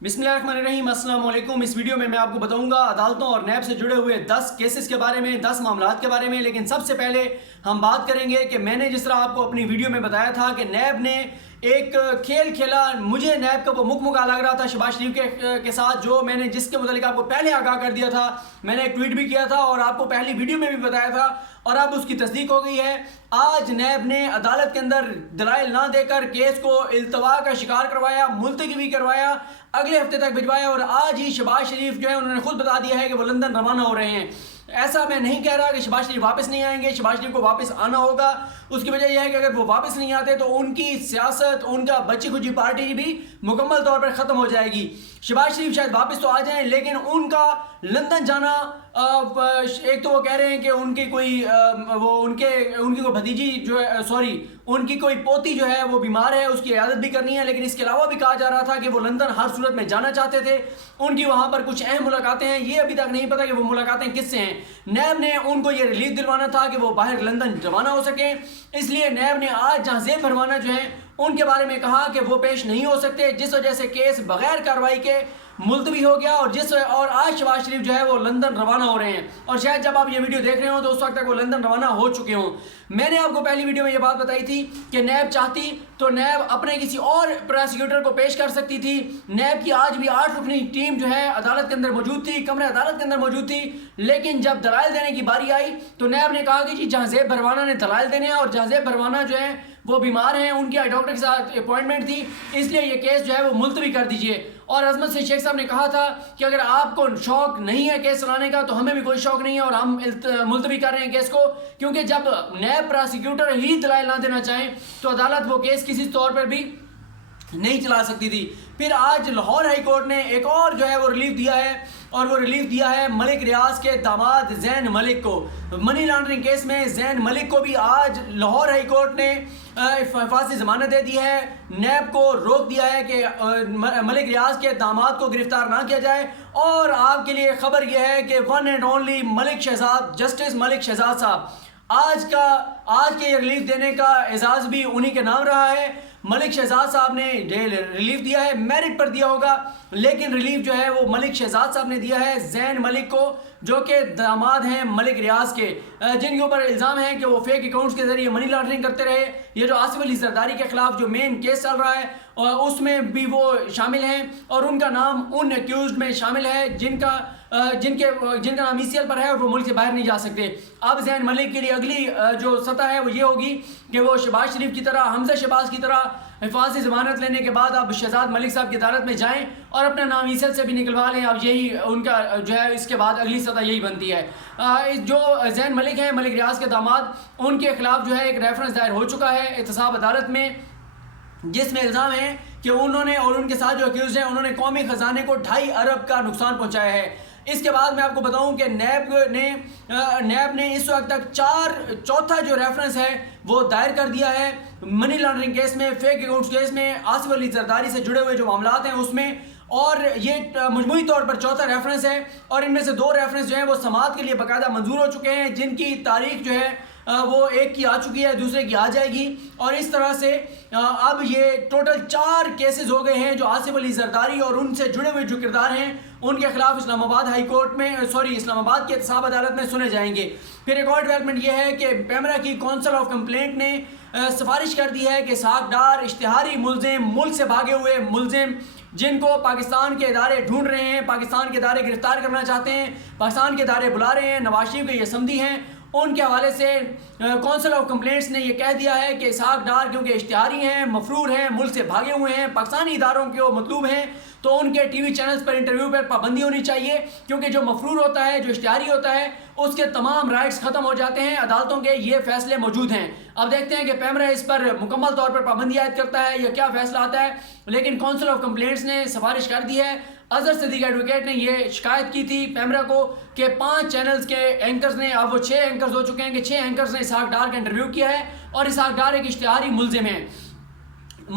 बिस्मिल्लाहिर्रहमानिर्रहीम, अस्सलाम वालेकुम। इस वीडियो में मैं आपको बताऊंगा अदालतों और नैब से जुड़े हुए 10 केसेस के बारे में, 10 मामलात के बारे में। लेकिन सबसे पहले हम बात करेंगे कि मैंने जिस तरह आपको अपनी वीडियो में बताया था कि नैब ने एक खेल खेला। मुझे नैब का वो मुकमुका लग रहा था शहबाज शरीफ के साथ, जो मैंने जिसके मुतालिक आपको पहले आगाह कर दिया था। मैंने एक ट्वीट भी किया था और आपको पहली वीडियो में भी बताया था और अब उसकी तस्दीक हो गई है। आज नैब ने अदालत के अंदर दलाइल ना देकर केस को इल्तवा का शिकार करवाया, मुलतवी भी करवाया, अगले हफ्ते तक भिजवाया और आज ही शहबाज शरीफ जो है उन्होंने खुद बता दिया है कि वो लंदन रवाना हो रहे हैं। ऐसा मैं नहीं कह रहा कि शहबाज शरीफ वापस नहीं आएंगे, शहबाज शरीफ को वापस आना होगा। उसकी वजह यह है कि अगर वो वापस नहीं आते तो उनकी सियासत, उनका बच्ची खुची पार्टी भी मुकम्मल तौर पर ख़त्म हो जाएगी। शहबाज शरीफ शायद वापस तो आ जाएं, लेकिन उनका लंदन जाना, एक तो वो कह रहे हैं कि उनकी कोई उनकी कोई भतीजी जो है, सॉरी उनकी कोई पोती जो है वो बीमार है, उसकी इयादत भी करनी है। लेकिन इसके अलावा भी कहा जा रहा था कि वो लंदन हर सूरत में जाना चाहते थे। उनकी वहाँ पर कुछ अहम मुलाकातें हैं, ये अभी तक नहीं पता कि वो मुलाकातें किससे हैं। नैब ने उनको ये रिलीफ दिलवाना था कि वो बाहर लंदन रवाना हो सके, इसलिए नैब ने आज जहाज़ेब भरवाना जो है उनके बारे में कहा कि वो पेश नहीं हो सकते, जिस वजह से केस बगैर कार्रवाई के मुलतवी हो गया। और आज शहबाज शरीफ जो है वो लंदन रवाना हो रहे हैं और शायद जब आप ये वीडियो देख रहे हो तो उस वक्त तक वो लंदन रवाना हो चुके हों। मैंने आपको पहली वीडियो में ये बात बताई थी कि नैब चाहती तो नैब अपने किसी और प्रोसिक्यूटर को पेश कर सकती थी। नैब की आज भी 8 रुकनी टीम जो है अदालत के अंदर मौजूद थी, कमरे अदालत के अंदर मौजूद थी। लेकिन जब दलाइल देने की बारी आई तो नैब ने कहा कि जी जहाज़ेब भरवाना ने दलाइल देने हैं और जहाज़ेब भरवाना जो है वो बीमार हैं, उनकी डॉक्टर के साथ अपॉइंटमेंट थी, इसलिए ये केस जो है वो मुलतवी कर दीजिए। और अजमत से शेख साहब ने कहा था कि अगर आपको शौक नहीं है केस चलाने का तो हमें भी कोई शौक नहीं है और हम मुलतवी कर रहे हैं केस को, क्योंकि जब नैब प्रोसिक्यूटर ही दलाइल ना देना चाहें तो अदालत वो केस किसी तौर पर भी नहीं चला सकती थी। फिर आज लाहौर हाई कोर्ट ने एक और जो है वो रिलीफ दिया है और वो रिलीफ दिया है मलिक रियाज के दामाद जैन मलिक को। मनी लॉन्ड्रिंग केस में जैन मलिक को भी आज लाहौर हाई कोर्ट ने हिफाजती ज़मानत दे दी है। नैब को रोक दिया है कि मलिक रियाज के दामाद को गिरफ्तार ना किया जाए। और आपके लिए खबर यह है कि one and only Malik Shahzad, justice Malik Shahzad साहब, आज के रिलीफ देने का एजाज़ भी उन्हीं के नाम रहा है। मलिक शहजाद साहब ने रिलीफ दिया है, मेरिट पर दिया होगा, लेकिन रिलीफ जो है वो मलिक शहजाद साहब ने दिया है जैन मलिक को, जो कि दामाद हैं मलिक रियाज के, जिनके ऊपर इल्ज़ाम है कि वो फेक अकाउंट्स के जरिए मनी लॉन्ड्रिंग करते रहे। ये जो आसिफ अली जरदारी के खिलाफ जो मेन केस चल रहा है उसमें भी वो शामिल हैं और उनका नाम उन एक्यूज्ड में शामिल है जिनका नाम ECL पर है और वो मुल्क से बाहर नहीं जा सकते। अब जैन मलिक के लिए अगली जो सतह है वो ये होगी कि वो शहबाज शरीफ की तरह, हमजा शहबाज की तरह हिफाजती ज़मानत लेने के बाद अब शहजाद मलिक साहब की अदालत में जाएं और अपना नाम ECL से भी निकलवा लें। अब यही उनका जो है इसके बाद अगली सतह यही बनती है। जो जैन मलिक हैं, मलिक रियाज के दामाद, उनके खिलाफ जो है एक रेफरेंस दायर हो चुका है एहतसाब अदालत में, जिसमें इल्ज़ाम है कि उन्होंने और उनके साथ जो अक्यूज हैं उन्होंने कौमी ख़जाने को 2.5 अरब का नुकसान पहुंचाया है। इसके बाद मैं आपको बताऊं कि नैब ने इस वक्त तक चौथा जो रेफरेंस है वो दायर कर दिया है मनी लॉन्ड्रिंग केस में, फेक अकाउंट्स केस में, आसिफ अली जरदारी से जुड़े हुए जो मामलात हैं उसमें, और ये मजमूई तौर पर चौथा रेफरेंस है। और इनमें से 2 रेफरेंस जो हैं वो समाअत के लिए बाकायदा मंजूर हो चुके हैं, जिनकी तारीख जो है वो एक की आ चुकी है, दूसरे की आ जाएगी। और इस तरह से अब ये टोटल 4 केसेस हो गए हैं जो आसिफ अली जरदारी और उनसे जुड़े हुए जो किरदार हैं उनके खिलाफ इस्लामाबाद हाई कोर्ट में, इस्लामाबाद की एहतसाब अदालत में सुने जाएंगे। फिर एक और डेवलपमेंट ये है कि पैमरा की काउंसिल ऑफ कंप्लेंट ने सिफारिश कर दी है कि सागडार इश्तिहारी मुलजिम, मुल्क से भागे हुए मुलजिम जिनको पाकिस्तान के इदारे ढूंढ रहे हैं, पाकिस्तान के इदारे गिरफ्तार करना चाहते हैं, पाकिस्तान के इदारे बुला रहे हैं, नवाज शरीफ के ये समधी हैं, उनके हवाले से काउंसिल ऑफ कंप्लेंट्स ने यह कह दिया है कि इसहाक डार क्योंकि इश्तिहारी हैं, मफरूर हैं, मुल्क से भागे हुए हैं, पाकिस्तानी इदारों के वो मतलूब हैं, तो उनके टीवी चैनल्स पर इंटरव्यू पर पाबंदी होनी चाहिए, क्योंकि जो मफरूर होता है, जो इश्तिहारी होता है, उसके तमाम राइट्स ख़त्म हो जाते हैं। अदालतों के ये फैसले मौजूद हैं। अब देखते हैं कि पैमरा इस पर मुकम्मल तौर पर पाबंदी आयद करता है या क्या फैसला आता है। लेकिन काउंसिल ऑफ कंप्लेंट्स ने सिफारिश कर दी है। अजहर सिद्दीक एडवोकेट ने यह शिकायत की थी पैमरा को कि 5 चैनल्स के एंकर्स ने, अब वो 6 एंकर्स हो चुके हैं कि 6 एंकर्स ने इसहाक डार का इंटरव्यू किया है और इसहाक डार एक इश्तिहारी मुलजिम है।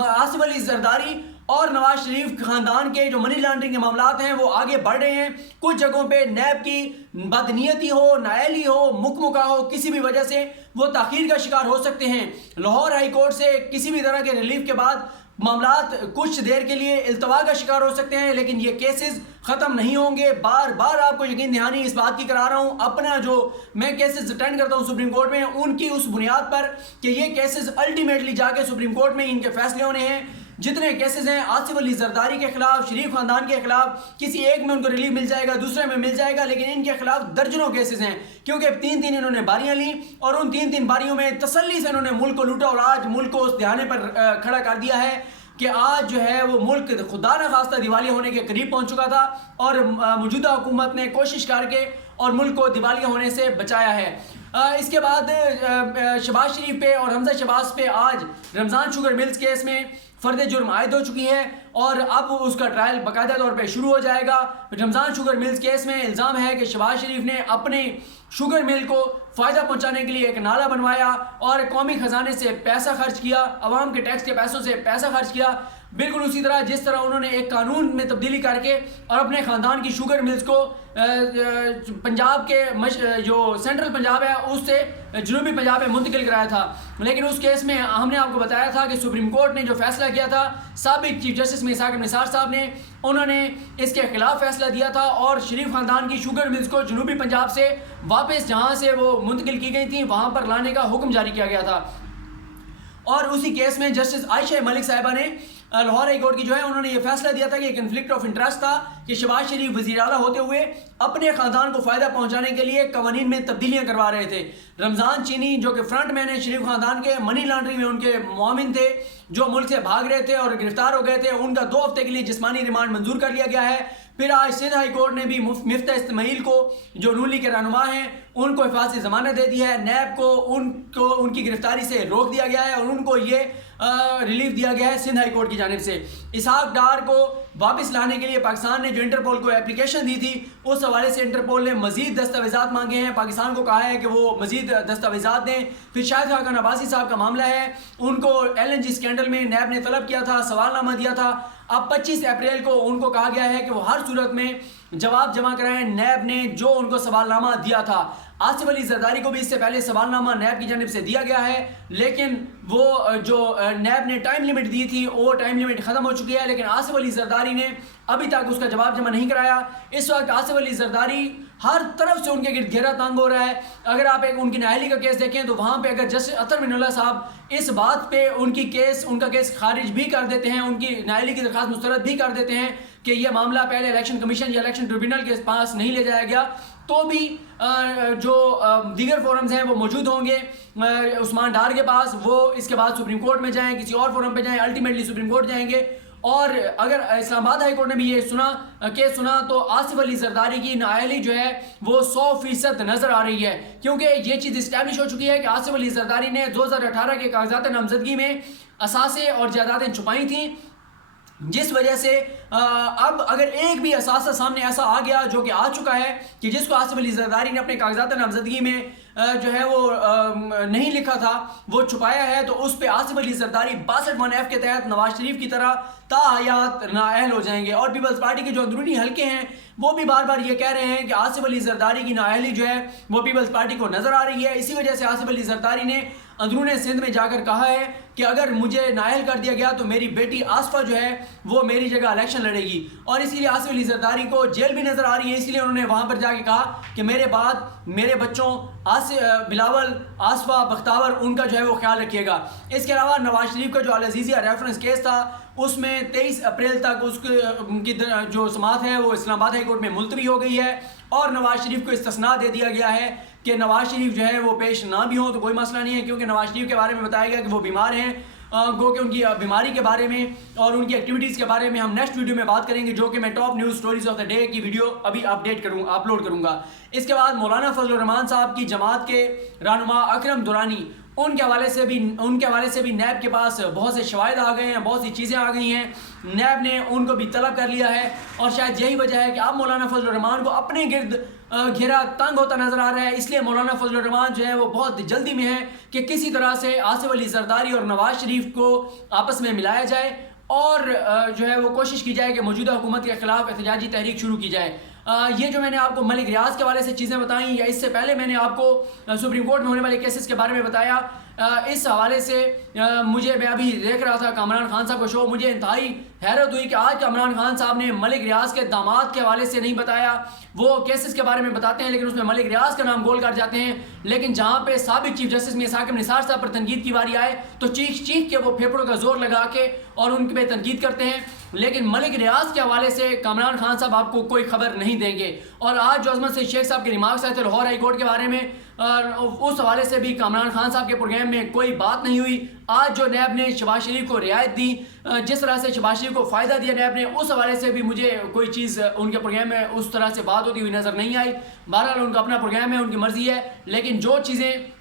आसिफ अली जरदारी और नवाज शरीफ खानदान के जो मनी लॉन्ड्रिंग के मामलात हैं वो आगे बढ़ रहे हैं। कुछ जगहों पे नैब की बदनीयती हो, नाअहली हो, मुकमुका हो, किसी भी वजह से वो ताख़ीर का शिकार हो सकते हैं। लाहौर हाई कोर्ट से किसी भी तरह के रिलीफ के बाद मामलात कुछ देर के लिए इल्तवा का शिकार हो सकते हैं, लेकिन ये केसेस ख़त्म नहीं होंगे। बार बार आपको यकीन दहानी इस बात की करा रहा हूँ, अपना जो मैं केसेस अटेंड करता हूँ सुप्रीम कोर्ट में, उनकी उस बुनियाद पर कि ये केसेस अल्टीमेटली जाके सुप्रीम कोर्ट में इनके फैसले होने हैं। जितने केसेस हैं आसिफ अली जरदारी के खिलाफ, शरीफ खानदान के खिलाफ, किसी एक में उनको रिलीफ मिल जाएगा, दूसरे में मिल जाएगा, लेकिन इनके खिलाफ दर्जनों केसेस हैं, क्योंकि 3-3 इन्होंने बारियां ली और उन 3-3 बारियों में तसल्ली से इन्होंने मुल्क को लूटा और आज मुल्क को उस ध्यान पर खड़ा कर दिया है कि आज जो है वो मुल्क खुदा न खास्ता दिवालिया होने के करीब पहुंच चुका था और मौजूदा हुकूमत ने कोशिश करके और मुल्क को दिवालिया होने से बचाया है। इसके बाद शहबाज शरीफ पे और हमजा शहबाज पे आज रमज़ान शुगर मिल्स केस में फर्द जुर्म आयद हो चुकी है और अब उसका ट्रायल बाकायदा तौर पे शुरू हो जाएगा। रमज़ान शुगर मिल्स केस में इल्ज़ाम है कि शहबाज शरीफ ने अपने शुगर मिल को फ़ायदा पहुंचाने के लिए एक नाला बनवाया और कौमी ख़जाने से पैसा खर्च किया, अवाम के टैक्स के पैसों से पैसा खर्च किया। बिल्कुल उसी तरह जिस तरह उन्होंने एक कानून में तब्दीली करके और अपने ख़ानदान की शुगर मिल्स को पंजाब के जो सेंट्रल पंजाब है उससे जनूबी पंजाब में मुंतकिल कराया था। लेकिन उस केस में हमने आपको बताया था कि सुप्रीम कोर्ट ने जो फैसला किया था, साबिक चीफ जस्टिस मिसाक निसार साहब ने, उन्होंने इसके खिलाफ फैसला दिया था और शरीफ खानदान की शुगर मिल्स को जनूबी पंजाब से वापस जहाँ से वो मुंतकिल की गई थी वहाँ पर लाने का हुक्म जारी किया गया था। और उसी केस में जस्टिस आयशा मलिक साहिबा ने लाहौर हाई कोर्ट की जो है उन्होंने ये फैसला दिया था कि कन्फ्लिक्ट ऑफ इंटरेस्ट था कि शहबाज शरीफ वज़ीर आला होते हुए अपने ख़ानदान को फ़ायदा पहुंचाने के लिए कवानीन में तब्दीलियां करवा रहे थे। रमज़ान चीनी जो कि फ्रंट मैन है शरीफ ख़ानदान के, मनी लॉन्ड्रिंग में उनके मुआविन थे, जो मुल्क से भाग रहे थे और गिरफ्तार हो गए थे, उनका 2 हफ्ते के लिए जिस्मानी रिमांड मंजूर कर लिया गया है। फिर आज सिंध हाई कोर्ट ने भी मिफ्ता इस्माइल को जो नून लीग के रहनुमा हैं उनको हिफाजत ज़मानत दे दी है। नैब को उनकी गिरफ्तारी से रोक दिया गया है और उनको ये रिलीफ दिया गया है सिंध हाई कोर्ट की जानिब से। इसहाक डार को वापस लाने के लिए पाकिस्तान ने जो इंटरपोल को एप्लीकेशन दी थी उस हवाले से इंटरपोल ने मजीद दस्तावेजात मांगे हैं, पाकिस्तान को कहा है कि वो मजीद दस्तावेजात दें। फिर शाहिद खान अब्बासी साहब का मामला है, उनको LNG स्कैंडल में नैब ने तलब किया था, सवालनामा दिया था। अब 25 अप्रैल को उनको कहा गया है कि वो हर सूरत में जवाब जमा कराएं। नैब ने जो उनको सवालनामा दिया था, आसिफ अली जरदारी को भी इससे पहले सवालनामा नैब की जानिब से दिया गया है, लेकिन वो जो नैब ने टाइम लिमिट दी थी वो टाइम लिमिट ख़त्म हो चुकी है, लेकिन आसिफ अली जरदारी ने अभी तक उसका जवाब जमा नहीं कराया। इस वक्त आसिफ अली जरदारी हर तरफ से उनके गिर्द घेरा तंग हो रहा है। अगर आप एक उनकी नाअहली का केस देखें तो वहाँ पे अगर जस्टिस अतर मिनुल्लाह साहब इस बात पे उनका केस खारिज भी कर देते हैं, उनकी नाअहली की दरख्वास्त मुस्तरद भी कर देते हैं कि यह मामला पहले इलेक्शन कमीशन या इलेक्शन ट्रिब्यूनल के पास नहीं ले जाया गया, तो भी जो दीगर फोरम्स हैं वो मौजूद होंगे उस्मान डार के पास, वो इसके बाद सुप्रीम कोर्ट में जाएँ, किसी और फोरम पे जाएँ, अल्टीमेटली सुप्रीम कोर्ट जाएंगे। और अगर इस्लामाबाद हाई कोर्ट ने भी ये केस सुना तो आसिफ अली जरदारी की नाअहली जो है वो 100% नज़र आ रही है, क्योंकि ये चीज़ इस्टेब्लिश हो चुकी है कि आसिफ अली जरदारी ने 2018 के कागजात नामजदगी में असासे और जायदादें छुपाई थी, जिस वजह से अब अगर एक भी असासा सामने ऐसा आ गया जो कि आ चुका है कि जिसको आसिफ अली जरदारी ने अपने कागजात नामजदगी में जो है वो नहीं लिखा था, वो छुपाया है, तो उस पर आसिफ अली जरदारी 62(1)(f) के तहत नवाज शरीफ की तरह ताहयात नाअहल हो जाएंगे। और पीपल्स पार्टी के जो अंदरूनी हल्के हैं वो भी बार बार ये कह रहे हैं कि आसिफ अली जरदारी की नाअहली जो है वो पीपल्स पार्टी को नज़र आ रही है। इसी वजह से आसिफ अली जरदारी ने अंदरून सिंध में जाकर कहा है कि अगर मुझे नाअहल कर दिया गया तो मेरी बेटी आसफा जो है वो मेरी जगह इलेक्शन लड़ेगी, और इसीलिए आसिफ अली जरदारी को जेल भी नज़र आ रही है। इसलिए उन्होंने वहाँ पर जाके कहा कि मेरे बाद मेरे बच्चों बिलावल, आसफा, बख्तावर, उनका जो है वो ख्याल रखिएगा। इसके अलावा नवाज शरीफ का जो अल अज़ीज़िया रेफरेंस केस था उसमें 23 अप्रैल तक उनकी जो समाअत है वो इस्लामाबाद हाई कोर्ट में मुलतवी हो गई है और नवाज शरीफ को इस्तिस्ना दे दिया गया है कि नवाज शरीफ जो है वो पेश ना भी हो तो कोई मसला नहीं है, क्योंकि नवाज शरीफ के बारे में बताया गया कि वो बीमार हैं। गो कि उनकी बीमारी के बारे में और उनकी एक्टिविटीज़ के बारे में हम नेक्स्ट वीडियो में बात करेंगे, जो कि मैं top news stories of the day की वीडियो अभी अपलोड करूँगा। इसके बाद मौलाना फजल रहमान साहब की जमात के रहनुमा अकरम दुरानी, उनके हवाले से भी नैब के पास बहुत से शवाहिद आ गए हैं, बहुत सी चीज़ें आ गई हैं, नैब ने उनको भी तलब कर लिया है। और शायद यही वजह है कि अब मौलाना फजल रहमान को अपने गिर्द घेरा तंग होता नज़र आ रहा है। इसलिए मौलाना फजल रहमान जो है वो बहुत जल्दी में है कि किसी तरह से आसिफ अली जरदारी और नवाज शरीफ को आपस में मिलाया जाए और जो है वो कोशिश की जाए कि मौजूदा हुकूमत के ख़िलाफ़ एहतजाजी तहरीक शुरू की जाए। ये जो मैंने आपको मलिक रियाज के हवाले से चीज़ें बताई, या इससे पहले मैंने आपको सुप्रीम कोर्ट में होने वाले केसेस के बारे में बताया, इस हवाले से मुझे, मैं अभी देख रहा था कामरान खान साहब का शो, मुझे इंतहाई हैरत हुई कि आज कामरान खान साहब ने मलिक रियाज के दामाद के हवाले से नहीं बताया। वो केसेस के बारे में बताते हैं लेकिन उसमें मलिक रियाज का नाम गोल कर जाते हैं, लेकिन जहाँ पे साबिक चीफ जस्टिस मियां साकिब निसार साहब पर तनकीद की बारी आए तो चीख चीख के वो फेफड़ों का जोर लगा के और उनके पे तनकीद करते हैं, लेकिन मलिक रियाज के हवाले से कामरान खान साहब आपको कोई खबर नहीं देंगे। और आज जो अजमत सईद शेख साहब के रिमार्क्स आए थे लाहौर हाई कोर्ट के बारे में, उस हवाले से भी कामरान खान साहब के प्रोग्राम में कोई बात नहीं हुई। आज जो नैब ने शहबाज शरीफ को रियायत दी, जिस तरह से शहबाज शरीफ को फ़ायदा दिया नैब ने, उस हवाले से भी मुझे कोई चीज़ उनके प्रोग्राम में उस तरह से बात होती हुई नज़र नहीं आई। बहरहाल उनका अपना प्रोग्राम है, उनकी मर्ज़ी है, लेकिन जो चीज़ें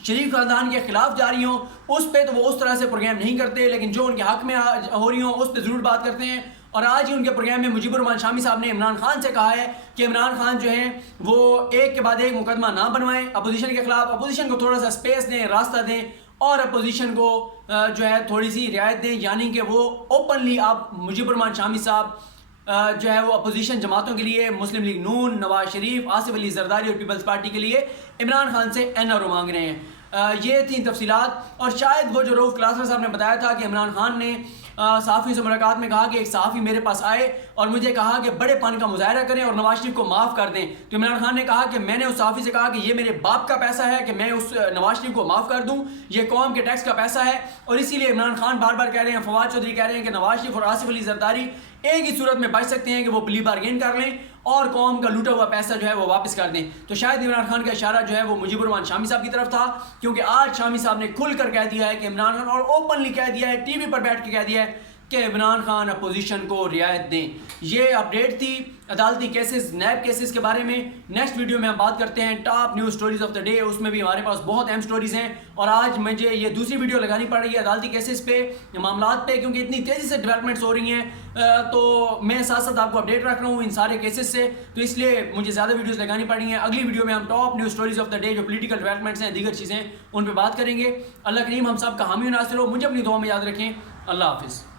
शरीफ खानदान के खिलाफ जा रही हों उस पर तो वो उस तरह से प्रोग्राम नहीं करते, लेकिन जो उनके हक़ में हो रही हों उस पर ज़रूर बात करते हैं। और आज ही उनके प्रोग्राम में मुजीबुर रहमान शामी साहब ने इमरान खान से कहा है कि इमरान खान जो हैं वो एक के बाद एक मुकदमा ना बनवाएं अपोजिशन के खिलाफ, अपोजिशन को थोड़ा सा स्पेस दें, रास्ता दें और अपोजिशन को जो है थोड़ी सी रियायत दें, यानी कि वो ओपनली आप मुजीबुर रहमान शामी साहब जो है वो अपोजिशन जमातों के लिए, मुस्लिम लीग नून, नवाज शरीफ, आसिफ अली जरदारी और पीपल्स पार्टी के लिए इमरान खान से NRO मांग रहे हैं। ये थी तफसीलात। और शायद वो जो रऊफ क्लासर साहब ने बताया था कि इमरान खान ने सहाफ़ी से मुलाकात में कहा कि एक सहाफ़ी मेरे पास आए और मुझे कहा कि बड़ेपन का मुजाहरा करें और नवाज शरीफ को माफ़ कर दें, तो इमरान खान ने कहा कि मैंने उस सहाफ़ी से कहा कि ये मेरे बाप का पैसा है कि मैं उस नवाज शरीफ को माफ़ कर दूं, ये कौम के टैक्स का पैसा है। और इसीलिए इमरान खान बार बार कह रहे हैं, फवाद चौधरी कह रहे हैं कि नवाज शरीफ और आसिफ अली जरदारी एक ही सूरत में बच सकते हैं कि वो प्ली बार्गेन कर लें और कौम का लूटा हुआ पैसा जो है वो वापस कर दें। तो शायद इमरान खान का इशारा जो है वो मुजीबुर रहमान शामी साहब की तरफ था, क्योंकि आज शामी साहब ने खुलकर कह दिया है कि इमरान खान, और ओपनली कह दिया है, टीवी पर बैठ के कह दिया है कि इमरान खान अपोजिशन को रियायत दें। ये अपडेट थी अदालती केसेस, नैब केसेस के बारे में। नेक्स्ट वीडियो में हम बात करते हैं top news stories of the day, उसमें भी हमारे पास बहुत अहम स्टोरीज हैं। और आज मुझे ये दूसरी वीडियो लगानी पड़ रही है अदालती केसेस पे, मामलात पे, क्योंकि इतनी तेज़ी से डेवलपमेंट्स हो रही हैं, तो मैं साथ साथ आपको अपडेट रख रहा हूँ इन सारे केसेस से, तो इसलिए मुझे ज़्यादा वीडियोज़ लगानी पड़ रही हैं। अगली वीडियो में हम top news stories of the day, जो पोलिटिकल डेवलपमेंट्स हैं, दीगर चीज़ें, उन पर बात करेंगे। अल्लाह करीम हम सब का हामी नासिर हो। मुझे अपनी दुआ में याद रखें। अल्लाह हाफिज़।